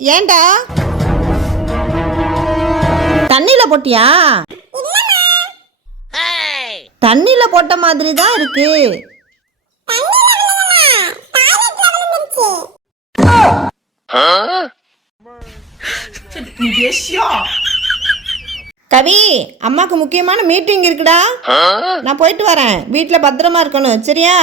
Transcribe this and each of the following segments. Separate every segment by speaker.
Speaker 1: ஏன்டா தண்ணியில போட்டியா? தண்ணியில போட்ட மாதிரி தான் இருக்கு. கவி அம்மாக்கு முக்கியமான மீட்டிங் இருக்குடா. நான் போயிட்டு வரேன். வீட்டில் பத்திரமா இருக்கணும். சரியா?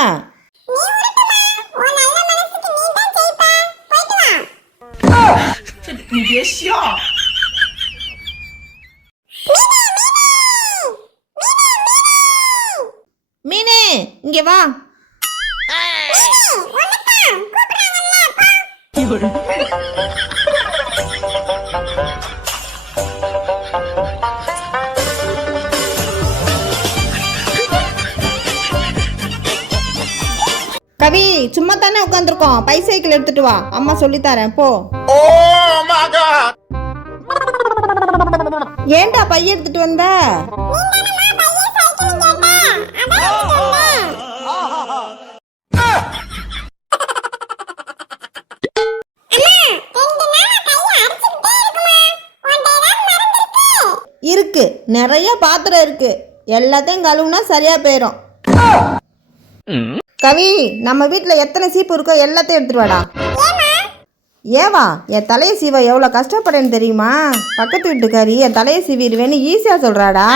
Speaker 2: 这你别笑。
Speaker 1: Mini，Mini，Mini，Mini，Mini, 你给忘。哎。
Speaker 3: 我们打过不了了，他。一
Speaker 2: 会儿。
Speaker 1: கவி சும்மா தானே உட்காந்துருக்கோம் பைசைக்கிள் எடுத்துட்டு வா. அம்மா சொல்லி தரேன். போ. ஏன்டா பைய எடுத்துட்டு வந்த? இருக்கு. நிறைய பாத்திரம் இருக்கு. எல்லாத்தையும் கழுவுனா சரியா போயிடும் கவி நம்ம வீட்டில் எத்தனை சீப்பு இருக்கோ எல்லாத்தையும் எடுத்துட்டு வாடா. ஏவா என் தலையை சீவ எவ்வளோ கஷ்டப்படேன்னு தெரியுமா? பக்கத்து வீட்டுக்காரி என் தலையை சீவிடுவேன்னு ஈஸியாக சொல்கிறாடா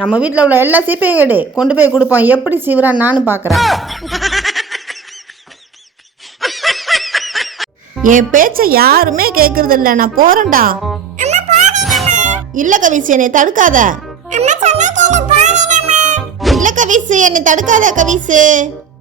Speaker 1: நம்ம வீட்டில் உள்ள எல்லா சீப்பையும் எடு. கொண்டு போய் கொடுப்போம் எப்படி சீவுறான்னு நானும் பார்க்குறேன் என் பேச்சை யாருமே கேட்கறது இல்ல நான் போறேன்டா. இல்ல கவிசு என்னை தடுக்காத. இல்ல கவிசு என்னை தடுக்காத கவிசு.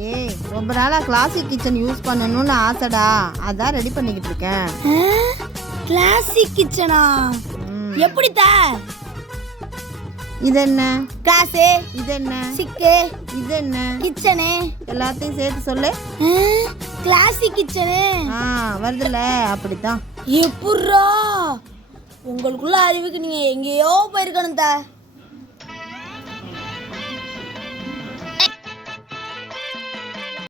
Speaker 1: டேய் ரொம்ப நாளாக கிளாசிக் கிச்சன் யூஸ் பண்ணணும்னு ஆசைடா. அதான் ரெடி பண்ணிக்கிட்டு இருக்கேன்.
Speaker 4: கிளாசிக் கிச்சனா. எப்படி தா?
Speaker 1: இது என்ன?
Speaker 4: கிளாஸு
Speaker 1: இது என்ன?
Speaker 4: சிக்கு
Speaker 1: இது என்ன?
Speaker 4: கிச்சனு
Speaker 1: எல்லாத்தையும் சேர்த்து சொல்லு.
Speaker 4: கிளாசிக் கிச்சனு
Speaker 1: ஆ வருதுல்ல. அப்படித்தான்.
Speaker 4: எப்பட்றா? உங்களுக்குள்ள அறிவுக்கு நீங்க எங்கேயோ போயிருக்கணும் தா.